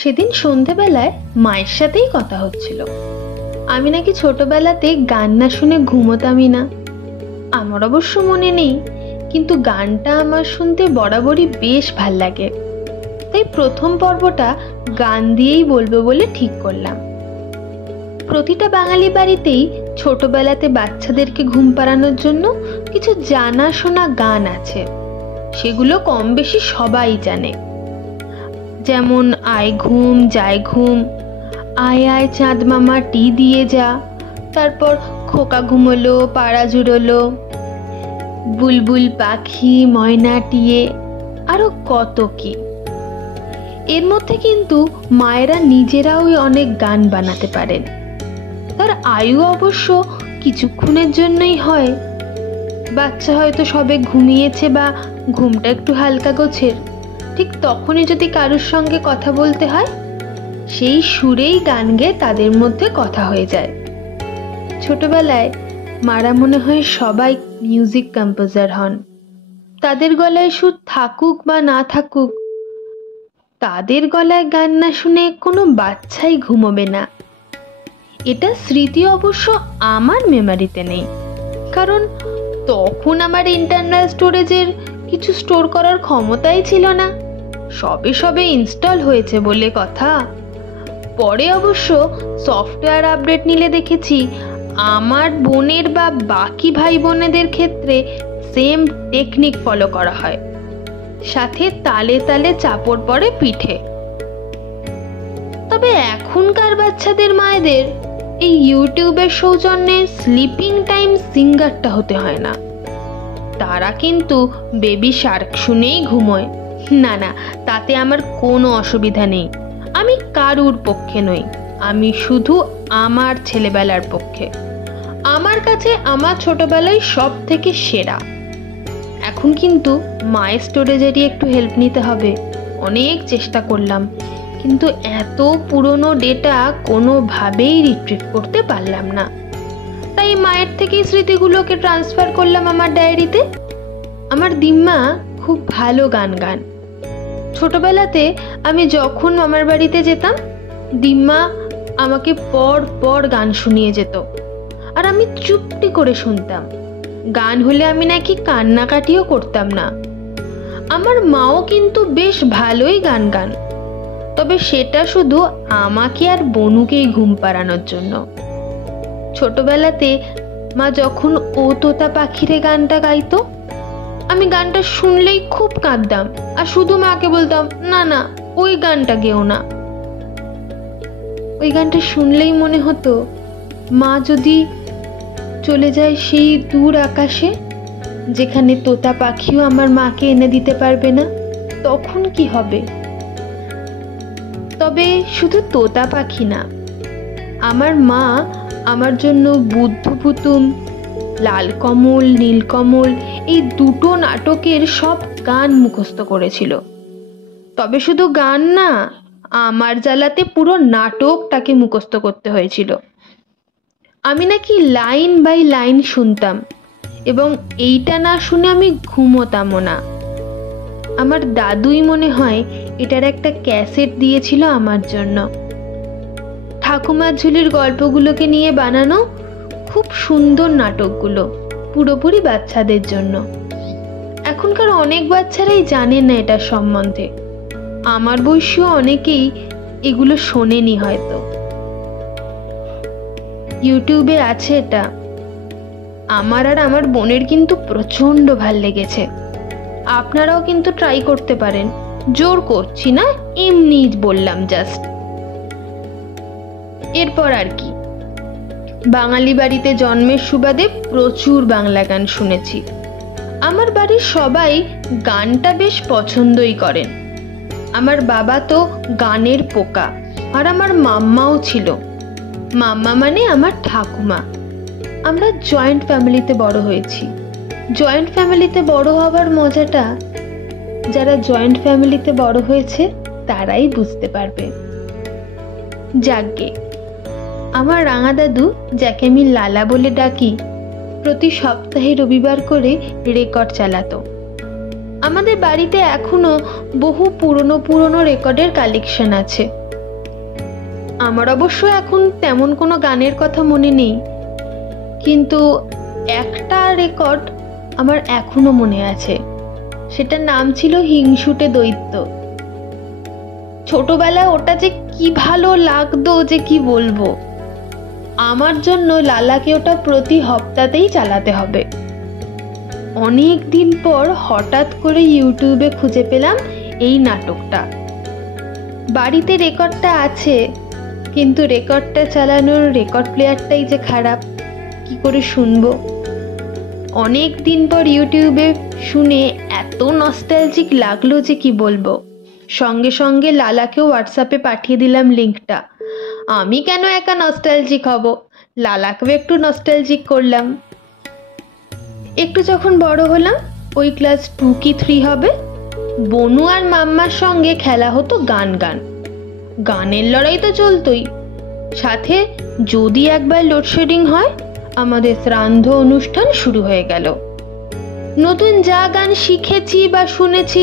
সেদিন সন্ধেবেলায় মায়ের সাথেই কথা হচ্ছিল। আমি নাকি ছোটবেলাতে গান না শুনে ঘুমোতামই না। আমার অবশ্য মনে নেই, কিন্তু গানটা আমার শুনতে বরাবরই বেশ ভাল লাগে। তাই প্রথম পর্বটা গান দিয়েই বলবো বলে ঠিক করলাম। প্রতিটা বাঙালি বাড়িতেই ছোটবেলাতে বাচ্চাদেরকে ঘুম পাড়ানোর জন্য কিছু জানাশোনা গান আছে। সেগুলো কম বেশি সবাই জানে। যেমন আয় ঘুম যায় ঘুম, আয় আয় চাঁদ মামা টি দিয়ে যা, তারপর খোকা ঘুমোলো পাড়া জুড়োলো, বুলবুল পাখি ময়না টিয়ে, আরো কত কি। এর মধ্যে কিন্তু মায়েরা নিজেরাও অনেক গান বানাতে পারেন। তার আয়ু অবশ্য কিছুক্ষণের জন্যই হয়। বাচ্চা হয়তো সবে ঘুমিয়েছে বা ঘুমটা একটু হালকা গোছের, ঠিক তখনই যদি কারোর সঙ্গে কথা বলতে হয়, সেই সুরেই গান গেয়ে তাদের মধ্যে কথা হয়ে যায়। ছোটবেলায় মারা মনে হয় সবাই মিউজিক কম্পোজার হন। তাদের গলায় সুর থাকুক বা না থাকুক, তাদের গলায় গান না শুনে কোনো বাচ্চাই ঘুমোবে না। এটা স্মৃতি অবশ্য আমার মেমারিতে নেই, কারণ তখন আমার ইন্টারনাল স্টোরেজের কিছু স্টোর করার ক্ষমতাই ছিল না। সবে সবে ইনস্টল হয়েছে বলে কথা। পরে অবশ্য সফটওয়্যার আপডেট নিলে দেখেছি আমার বোনের বা বাকি ভাই বোনেদের ক্ষেত্রে সেম টেকনিক ফলো করা হয়, সাথে তালে তালে চাপড় পড়ে পিঠে। তবে এখনকার বাচ্চাদের মায়েদের এই ইউটিউবের সৌজন্যে স্লিপিং টাইম সিঙ্গারটা হতে হয় না। তারা কিন্তু বেবি শার্ক শুনেই ঘুমোয়। না না, তাতে আমার কোনো অসুবিধা নেই। আমি কারুর পক্ষে নই, আমি শুধু আমার ছেলেবেলার পক্ষে। আমার কাছে আমার ছোটবেলায় সব থেকে সেরা। এখন কিন্তু মায়ের স্টোরেজেরই একটু হেল্প নিতে হবে। অনেক চেষ্টা করলাম, কিন্তু এত পুরনো ডেটা কোনোভাবেই রিট্রিভ করতে পারলাম না। তাই মায়ের থেকেই স্মৃতিগুলোকে ট্রান্সফার করলাম আমার ডায়েরিতে। আমার দিম্মা খুব ভালো গান গান। ছোটবেলাতে আমি যখন মামার বাড়িতে যেতাম, দিম্মা আমাকে পর পর গান শুনিয়ে যেত, আর আমি চুপটি করে শুনতাম। গান হলে আমি নাকি কান্নাকাটিও করতাম না। আমার মাও কিন্তু বেশ ভালোই গান গান, তবে সেটা শুধু আমাকে আর বনুকেই ঘুম পাড়ানোর জন্য। ছোটবেলাতে মা যখন ও তোতা পাখিরে গানটা গাইতো, আমি গানটা শুনলেই খুব কাঁদতাম, আর শুধু মাকে বলতাম, না না ওই গানটা গেও না। ওই গানটা শুনলেই মনে হতো মা যদি চলে যায় সেই দূর আকাশে, যেখানে তোতা পাখিও আমার মাকে এনে দিতে পারবে না, তখন কি হবে। তবে শুধু তোতা পাখি না, আমার মা আমার জন্য বুদ্ধপুতুম, লাল কমল নীলকমল এই দুটো নাটকের সব গান মুখস্থ করেছিল। তবে শুধু গান না, আমার জ্বালাতে পুরো নাটকটাকে মুখস্থ করতে হয়েছিল। আমি নাকি লাইন বাই লাইন শুনতাম, এবং এইটা না শুনে আমি ঘুমোতামও না। আমার দাদুই মনে হয় এটার একটা ক্যাসেট দিয়েছিল আমার জন্য। ঠাকুমার ঝুলির গল্পগুলোকে নিয়ে বানানো খুব সুন্দর নাটকগুলো, পুরোপুরি বাচ্চাদের জন্য। এখনকার অনেক বাচ্চারাই জানে না এটা সম্বন্ধে। আমার বয়সীয় অনেকেই এগুলো শোনেনি হয়তো। ইউটিউবে আছে এটা। আমার আর আমার বোনের কিন্তু প্রচন্ড ভাল লেগেছে। আপনারাও কিন্তু ট্রাই করতে পারেন। জোর করছি না, এমনি বললাম জাস্ট। এরপর আর কি, বাঙালি বাড়িতে জন্মের সুবাদে প্রচুর বাংলা গান শুনেছি। আমার বাড়ির সবাই গানটা বেশ পছন্দই করেন। আমার বাবা তো গানের পোকা, আর আমার মাম্মাও ছিল। মাম্মা মানে আমার ঠাকুমা। আমরা জয়েন্ট ফ্যামিলিতে বড় হয়েছি। জয়েন্ট ফ্যামিলিতে বড় হওয়ার মজাটা যারা জয়েন্ট ফ্যামিলিতে বড় হয়েছে তারাই বুঝতে পারবে। যাকগে, আমার রাঙা দাদু, যাকে আমি লালা বলে ডাকি, প্রতি সপ্তাহে রবিবার করে রেকর্ড চালাতো। আমাদের বাড়িতে এখনো বহু পুরনো পুরনো রেকর্ডের কালেকশন আছে। আমার অবশ্য এখন তেমন কোনো গানের কথা মনে নেই, কিন্তু একটা রেকর্ড আমার এখনো মনে আছে। সেটার নাম ছিল হিংসুটে দৈত্য। ছোটবেলায় ওটা যে কি ভালো লাগতো যে কি বলবো। আমার জন্য লালাকে ওটা প্রতি হপ্তাতেই চালাতে হবে। অনেক দিন পর হঠাৎ করে ইউটিউবে খুঁজে পেলাম এই নাটকটা। বাড়িতে রেকর্ডটা আছে, কিন্তু রেকর্ডটা চালানোর রেকর্ড প্লেয়ারটাই যে খারাপ, কি করে শুনবো। অনেক দিন পর ইউটিউবে শুনে এত নস্টালজিক লাগলো যে কি বলবো। সঙ্গে সঙ্গে লালাকেও হোয়াটসঅ্যাপে পাঠিয়ে দিলাম লিঙ্কটা। আমি কেন একা নস্টালজিক হব, লালাকেও একটু নস্টালজিক করলাম। একটু যখন বড় হলাম, ওই ক্লাস 2 কি 3 হবে, বনু আর মাম্মার সঙ্গে খেলা হতো গানের লড়াই তো চলতোই। সাথে যদি একবার লোডশেডিং হয়, আমাদের শ্রাদ্ধ অনুষ্ঠান শুরু হয়ে গেল। নতুন যা গান শিখেছি বা শুনেছি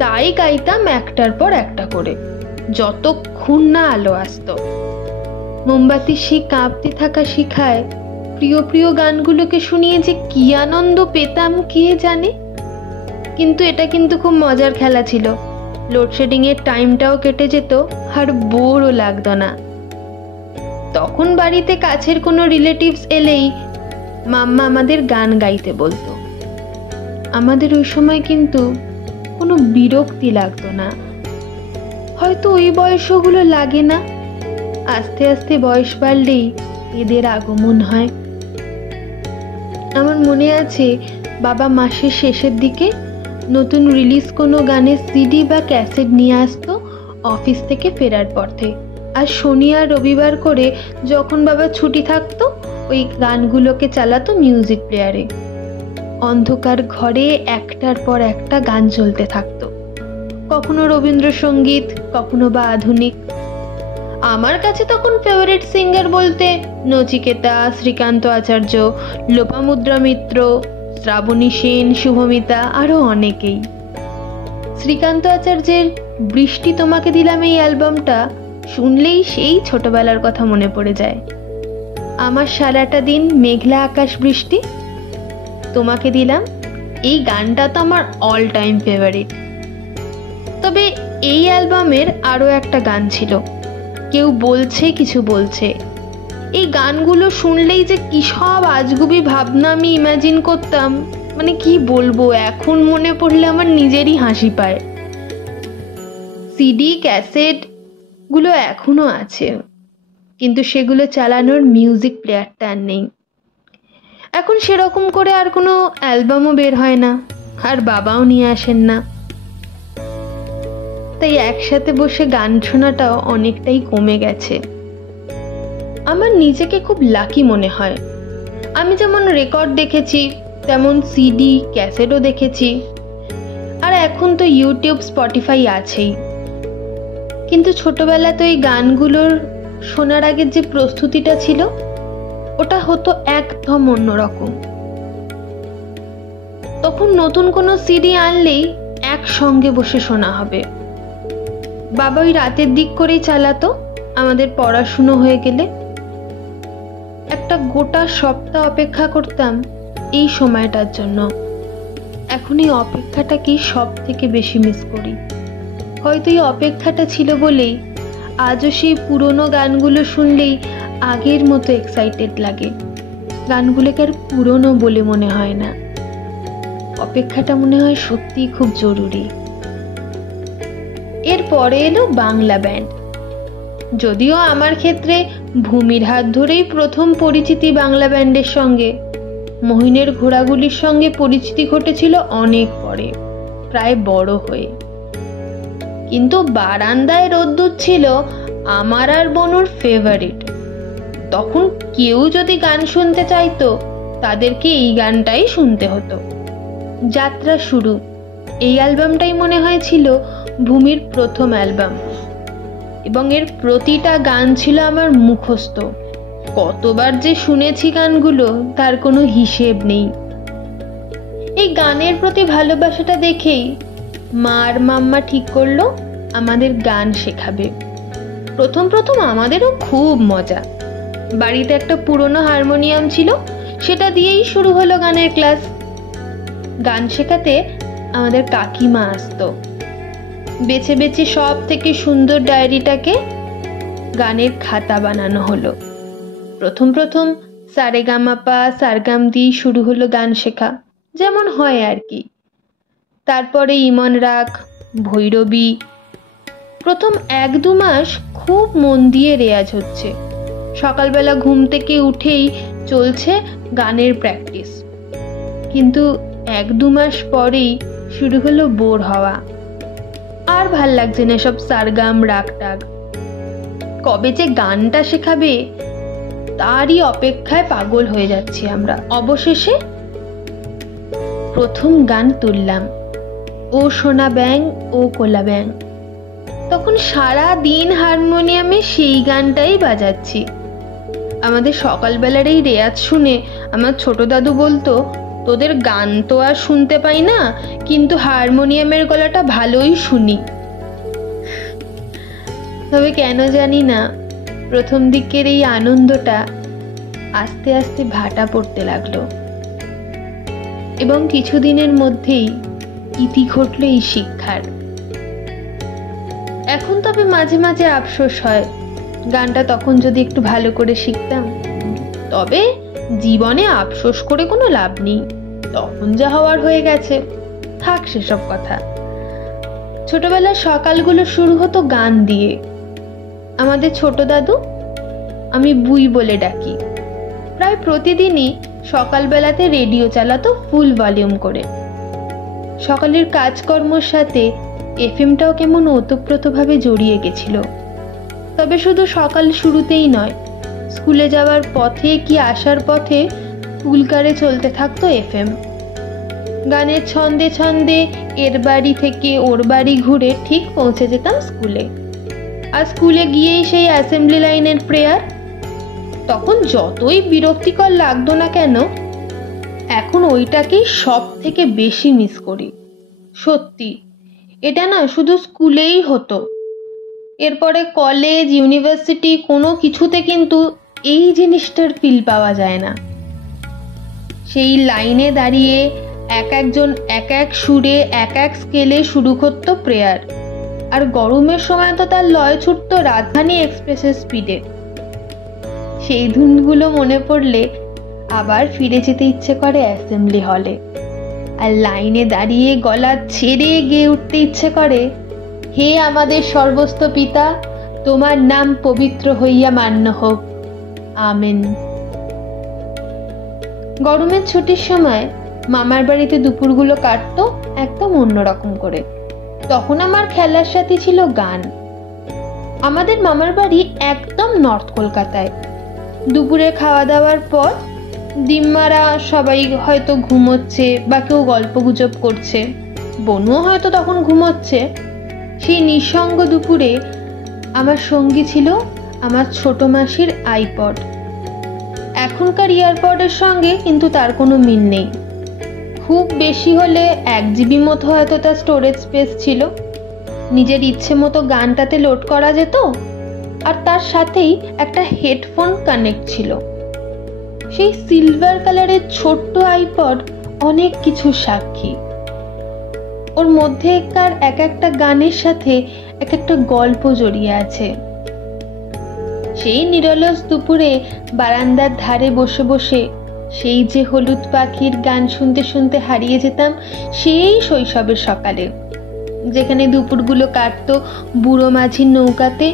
তাই গাইতাম একটার পর একটা করে, যতক্ষণ না আলো আসতো। মোমবাতির সেই কাঁপতে থাকা শিখায় প্রিয় প্রিয় গানগুলোকে শুনিয়ে যে কি আনন্দ পেতাম কে জানে। কিন্তু এটা কিন্তু খুব মজার খেলা ছিল। লোডশেডিং এর টাইমটাও কেটে যেত আর বোরও লাগতো না। তখন বাড়িতে কাছের কোনো রিলেটিভস এলেই মাম্মা আমাদের গান গাইতে বলতো। আমাদের ওই সময় কিন্তু কোনো বিরক্তি লাগতো না। হয়তো ওই বয়সগুলো লাগে না, আস্তে আস্তে বয়স বাড়লেই এদের আগমন হয়। আমার মনে আছে বাবা মাসের শেষের দিকে নতুন রিলিজ কোনো গানের সিডি বা ক্যাসেট নিয়ে আসতো অফিস থেকে ফেরার পথে। আর শনি আর রবিবার করে যখন বাবা ছুটি থাকতো, ওই গানগুলোকে চালাতো মিউজিক প্লেয়ারে। অন্ধকার ঘরে একটার পর একটা গান চলতে থাকতো, কখনো রবীন্দ্রসঙ্গীত, কখনো বা আধুনিক। আমার কাছে তখন ফেভারিট সিঙ্গার বলতে নচিকেতা, শ্রীকান্ত আচার্য, লোপামুদ্রা মিত্র, শ্রাবণী সেন, শুভমিতা, আরো অনেকেই। শ্রীকান্ত আচার্যের বৃষ্টি তোমাকে দিলাম এই অ্যালবামটা শুনলেই সেই ছোটবেলার কথা মনে পড়ে যায়। আমার সারাটা দিন মেঘলা আকাশ বৃষ্টি, তোমাকে দিলাম, এই গানটা তো আমার অল টাইম ফেভারিট। তবে এই অ্যালবামের আরো একটা গান ছিল, কেউ বলছে কিছু বলছে। এই গানগুলো শুনলেই যে কি সব আজগুবি ভাবনা আমি ইমাজিন করতাম, মানে কি বলবো, এখন মনে পড়লে আমার নিজেরই হাসি পায়। সিডি ক্যাসেট গুলো এখনো আছে, কিন্তু সেগুলো চালানোর মিউজিক প্লেয়ারটা আর নেই। এখন সেরকম করে আর কোনো অ্যালবামও বের হয় না, আর বাবাও নিয়ে আসেন না। তাই একসাথে বসে গান শোনাটাও অনেকটাই কমে গেছে। আমার নিজেকে খুব লাকি মনে হয়। আমি যেমন রেকর্ড দেখেছি, তেমন সিডি ক্যাসেটও দেখেছি, আর এখন তো ইউটিউব, স্পটিফাই আছেই। কিন্তু ছোটবেলাতে ওই গানগুলোর শোনার আগের যে প্রস্তুতিটা ছিল, ওটা হতো একদম অন্যরকম। তখন নতুন কোনো সিডি আনলেই একসঙ্গে বসে শোনা হবে। বাবা ওই রাতের দিক করেই চালাতো, আমাদের পড়াশুনো হয়ে গেলে। একটা গোটা সপ্তাহ অপেক্ষা করতাম এই সময়টার জন্য। এখন এই অপেক্ষাটাকেই সব থেকে বেশি মিস করি। হয়তো এই অপেক্ষাটা ছিল বলেই আজও সেই পুরনো গানগুলো শুনলেই আগের মতো এক্সাইটেড লাগে। গানগুলোকে আর পুরনো বলে মনে হয় না। অপেক্ষাটা মনে হয় সত্যিই খুব জরুরি। এরপরে এলো বাংলা ব্যান্ড। যদিও আমার ক্ষেত্রে ভূমির হাত ধরেই প্রথম পরিচিতি বাংলা ব্যান্ডের সঙ্গে। মহিনের ঘোড়াগুলির সঙ্গে পরিচিতি ঘটেছিল অনেক পরে, প্রায় বড় হয়ে। কিন্তু বারান্দায় রোদ্দুর ছিল আমার আর বনুর ফেভারিট। তখন কেউ যদি গান শুনতে চাইতো, তাদেরকে এই গানটাই শুনতে হতো। যাত্রা শুরু, এই অ্যালবামটাই মনে হয়েছিল ভূমির প্রথম অ্যালবাম, এবং এর প্রতিটা গান ছিল আমার মুখস্থ। কতবার যে শুনেছি গানগুলো তার কোনো হিসেব নেই। এই গানের প্রতি ভালোবাসাটা দেখেই মা আর মাম্মা ঠিক করলো আমাদের গান শেখাবে। প্রথম প্রথম আমাদেরও খুব মজা। বাড়িতে একটা পুরনো হারমোনিয়াম ছিল, সেটা দিয়েই শুরু হলো গানের ক্লাস। গান শেখাতে আমাদের কাকিমা আসতো। বেছে বেছে সব থেকে সুন্দর ডায়েরিটাকে গানের খাতা বানানো হলো। প্রথম প্রথম সারেগামাপা সারগাম দিয়ে শুরু হলো গান শেখা, যেমন হয় আর কি। তারপরে ইমন রাগ, ভৈরবী। প্রথম 1-2 মাস খুব মন দিয়ে রেয়াজ হচ্ছে। সকালবেলা ঘুম থেকে উঠেই চলছে গানের প্র্যাকটিস। কিন্তু 1-2 মাস পরেই শুরু হলো বোর হওয়া। আর ভাল লাগছে না সব সারগাম রাগ টাগ। কবে যে গানটা শেখাবে তারই অপেক্ষায় পাগল হয়ে যাচ্ছি আমরা। অবশেষে প্রথম গান তুললাম, ও সোনা ব্যাং ও কোলা ব্যাং। তখন সারা দিন হারমোনিয়ামে সেই গানটাই বাজাচ্ছি। আমাদের সকালবেলার এই রেয়াজ শুনে আমার ছোট দাদু বলতো, তোদের গান তো আর শুনতে পাই না, কিন্তু হারমোনিয়ামের গলাটা ভালোই শুনি। তবে কেন জানি না প্রথম দিকের এই আনন্দটা আস্তে আস্তে ভাটা পড়তে লাগলো, এবং কিছুদিনের মধ্যেই ইতি ঘটল এই শিক্ষার। এখন তবে মাঝে মাঝে আফসোস হয়, গানটা তখন যদি একটু ভালো করে শিখতাম। তবে জীবনে আফসোস করে কোনো লাভ নেই, তখন যা হওয়ার হয়ে গেছে, থাক সেসব কথা। ছোটবেলার সকালগুলো শুরু হতো গান দিয়ে। আমাদের ছোট দাদু, আমি বুই বলে ডাকি, প্রায় প্রতিদিনই সকালবেলাতে রেডিও চালাতো ফুল ভলিউম করে। সকালের কাজকর্মর সাথে এফএমটাও কেমন ওতপ্রোতভাবে জড়িয়ে গেছিল। তবে শুধু সকাল শুরুতেই নয়, স্কুলে যাওয়ার পথে কি আসার পথে ফুলকারে চলতে থাকতো এফএম। গানের ছন্দে ছন্দে এর বাড়ি থেকে ওর বাড়ি ঘুরে ঠিক পৌঁছে যেতাম স্কুলে। আর স্কুলে গিয়েই সেই অ্যাসেম্বলি লাইনের প্রেয়ার। তখন যতই বিরক্তিকর লাগতো না কেন, এখন ওইটাকেই সব থেকে বেশি মিস করি। সত্যি, এটা না শুধু স্কুলেই হতো। এরপরে কলেজ, ইউনিভার্সিটি কোনো কিছুতে কিন্তু এই জিনিসটার ফিল পাওয়া যায় না। সেই লাইনে দাঁড়িয়ে এক একজন এক এক সুরে এক এক স্কেলে শুরু করতো প্রেয়ার। আর গরমের সময় তো তার লয় ছুটতো রাজধানী এক্সপ্রেসের স্পিডে। সেই ধুনগুলো মনে পড়লে আবার ফিরে যেতে ইচ্ছে করে অ্যাসেম্বলি হলে, আর লাইনে দাঁড়িয়ে গলা ছেড়ে গেয়ে উঠতে ইচ্ছে করে, হে আমাদের সর্বস্ত পিতা, তোমার নাম পবিত্র হইয়া মান্য হোক, আমেন। গরমের ছুটির সময় মামার বাড়িতে দুপুরগুলো কাটতো একদম অন্যরকম করে। তখন আমার খেলার সাথী ছিল গান। আমাদের মামার বাড়ি একদম নর্থ কলকাতায়। দুপুরে খাওয়া দাওয়ার পর দিম্মারা সবাই হয়তো ঘুমোচ্ছে বা কেউ গল্প গুজব করছে, বনুও হয়তো তখন ঘুমোচ্ছে। সেই নিঃসঙ্গ দুপুরে আমার সঙ্গী ছিল আমার ছোট মাসির আইপড। এখনকার ইয়ারপডের সঙ্গে কিন্তু তার কোনো মিল নেই। খুব বেশি হলে 1 GB মতো হয়তো তার স্টোরেজ স্পেস ছিল। নিজের ইচ্ছে মতো গানটাতে লোড করা যেত, আর তার সাথেই একটা হেডফোন কানেক্ট ছিল। সেই সিলভার কালারের ছোট্ট আইপড অনেক কিছু সাক্ষী। ওর মধ্যেকার এক একটা গানের সাথে এক একটা গল্প জড়িয়ে আছে। সেই নিরলস দুপুরে বারান্দার ধারে বসে বসে সেই যে হলুদ পাখির গান শুনতে শুনতে হারিয়ে যেতাম সেই শৈশবের সকালে, যেখানে দুপুরগুলো কাটতো বুড়ো মাঝির নৌকাতে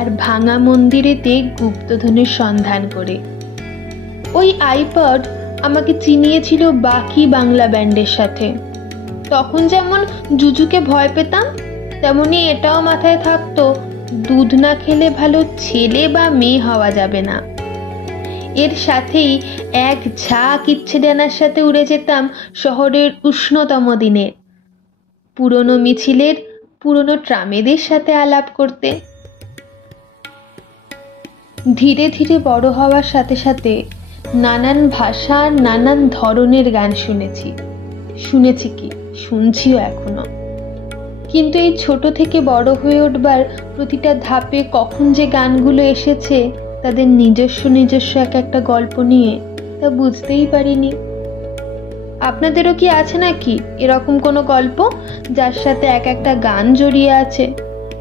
আর ভাঙা মন্দিরেতে গুপ্তধনের সন্ধান করে। ওই আইপড আমাকে চিনিয়েছিল বাকি বাংলা ব্যান্ডের সাথে। তখন যেমন জুজুকে ভয় পেতাম, তেমনি এটাও মাথায় থাকতো, দুধ না খেলে ভালো ছেলে বা মেয়ে হওয়া যাবে না। এর সাথেই এক ঝাঁক ইচ্ছে ডানার সাথে উড়ে যেতাম শহরের উষ্ণতম দিনে, পুরনো মিছিলের পুরনো ট্রামেদের সাথে আলাপ করতে। ধীরে ধীরে বড় হওয়ার সাথে সাথে নানান ভাষার নানান ধরনের গান শুনেছি কি শুনছিও এখনো। কিন্তু এই ছোট থেকে বড় হয়ে উঠবার প্রতিটা ধাপে কখন যে গানগুলো এসেছে তাদের নিজস্ব নিজস্ব এক একটা গল্প নিয়ে, তা বুঝতেই পারিনি। আপনাদেরও কি আছে নাকি এরকম কোনো গল্প যার সাথে এক একটা গান জড়িয়ে আছে,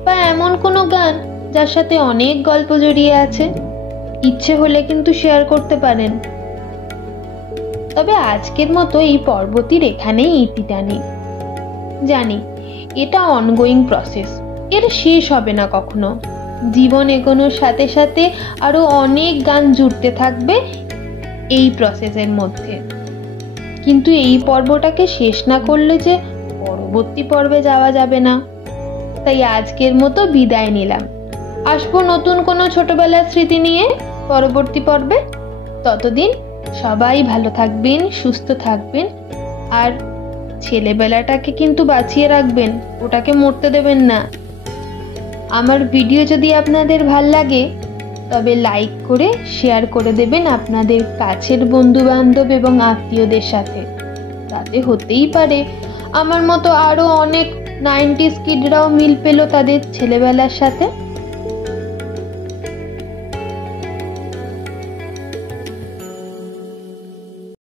বা এমন কোনো গান যার সাথে অনেক গল্প জড়িয়ে আছে? ইচ্ছে হলে কিন্তু শেয়ার করতে পারেন। তবে আজকের মতো এই পর্বটির এখানেই ইতি টানি। জানি এটা অনগোয়িং প্রসেস, এর শেষ হবে না কখনো। জীবন এগোনোর সাথে সাথে আরো অনেক গান জুড়তে থাকবে এই প্রসেসের মধ্যে। কিন্তু এই পর্বটাকে শেষ না করলে যে পরবর্তী পর্বে যাওয়া যাবে না। তাই আজকের মতো বিদায় নিলাম। আসবো নতুন কোনো ছোটবেলার স্মৃতি নিয়ে পরবর্তী পর্বে। ততদিন সবাই ভালো থাকবেন, সুস্থ থাকবেন, আর ছেলেবেলাটাকে কিন্তু বাঁচিয়ে রাখবেন, ওটাকে মরতে দেবেন না। আমার ভিডিও যদি আপনাদের ভাল লাগে তবে লাইক করে শেয়ার করে দেবেন আপনাদের কাছের বন্ধু বান্ধব এবং আত্মীয়দের সাথে। তাতে হতেই পারে আমার মতো আরো অনেক 90s কিডরাও মিল পেল তাদের ছেলেবেলার সাথে।